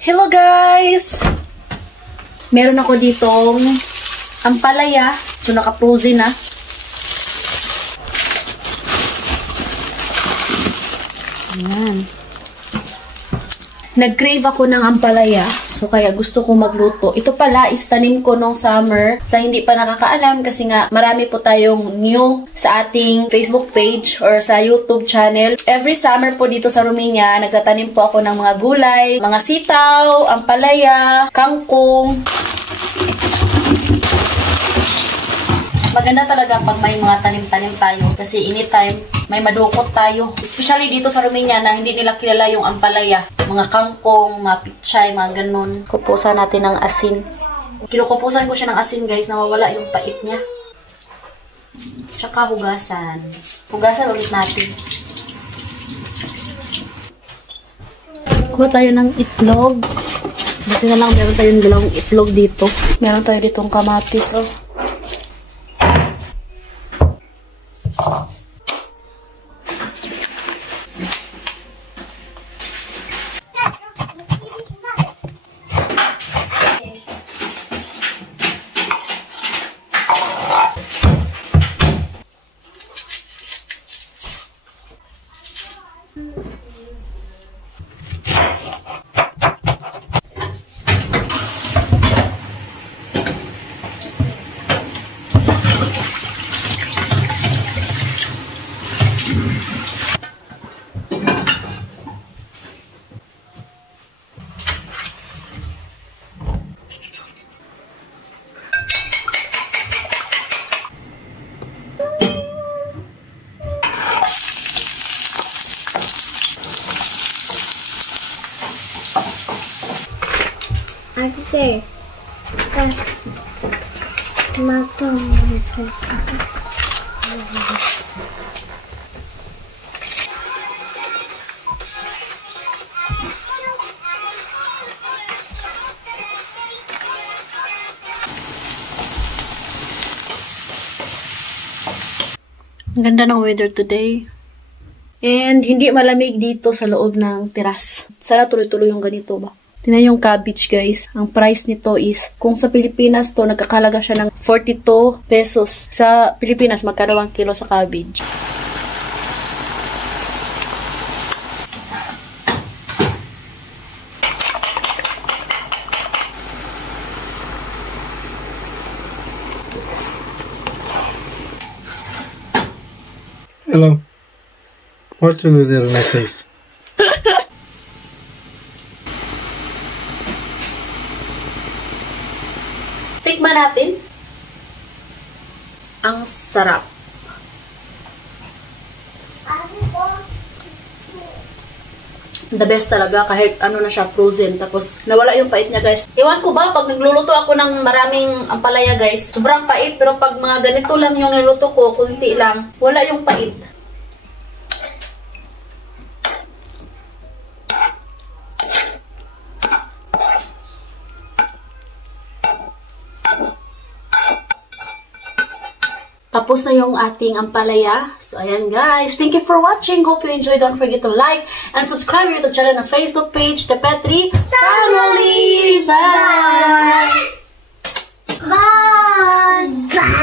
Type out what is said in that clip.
Hello guys! Meron ako ditong ampalaya. So, naka-frozen na. Ayan. Nag-crave ako ng ampalaya. So, kaya gusto ko magluto. Ito pala is tanim ko nung summer. Sa hindi pa nakakaalam kasi nga marami po tayong new sa ating Facebook page or sa YouTube channel. Every summer po dito sa Romania, nagtatanim po ako ng mga gulay, mga sitaw, ampalaya, kangkong. Maganda talaga pag may mga tanim-tanim tayo kasi anytime may madukot tayo. Especially dito sa Romania na hindi nila kilala yung ampalaya. Mga kangkong, mga pichay, mga ganun. Kupusan natin ng asin. Kinukupusan ko siya ng asin guys, nawawala yung pait niya. Tsaka hugasan. Hugasan ulit natin. Kuha tayo ng itlog. Dito na lang, meron tayong dalawang itlog dito. Meron tayo ditong kamatis, oh. Ate, matang Ang ganda ng weather today. And hindi malamig dito sa loob ng teras. Sana tuloy-tuloy yung ganito ba? Tingnan yung cabbage guys. Ang price nito is, kung sa Pilipinas to, nagkakalaga siya ng 42 pesos. Sa Pilipinas, magkano ang kilo sa cabbage? Hello. What do you do there in my face? Tikman natin. Ang sarap. The best talaga kahit ano na siya, frozen. Tapos nawala yung pait niya guys. Iwan ko ba pag nagluluto ako ng maraming ampalaya guys, sobrang pait. Pero pag mga ganito lang yung niluto ko, kunti lang, wala yung pait. Tapos na yung ating ampalaya. So, ayan guys. Thank you for watching. Hope you enjoyed. Don't forget to like and subscribe to YouTube channel and Facebook page, The Petri Family. Bye! Bye! Bye!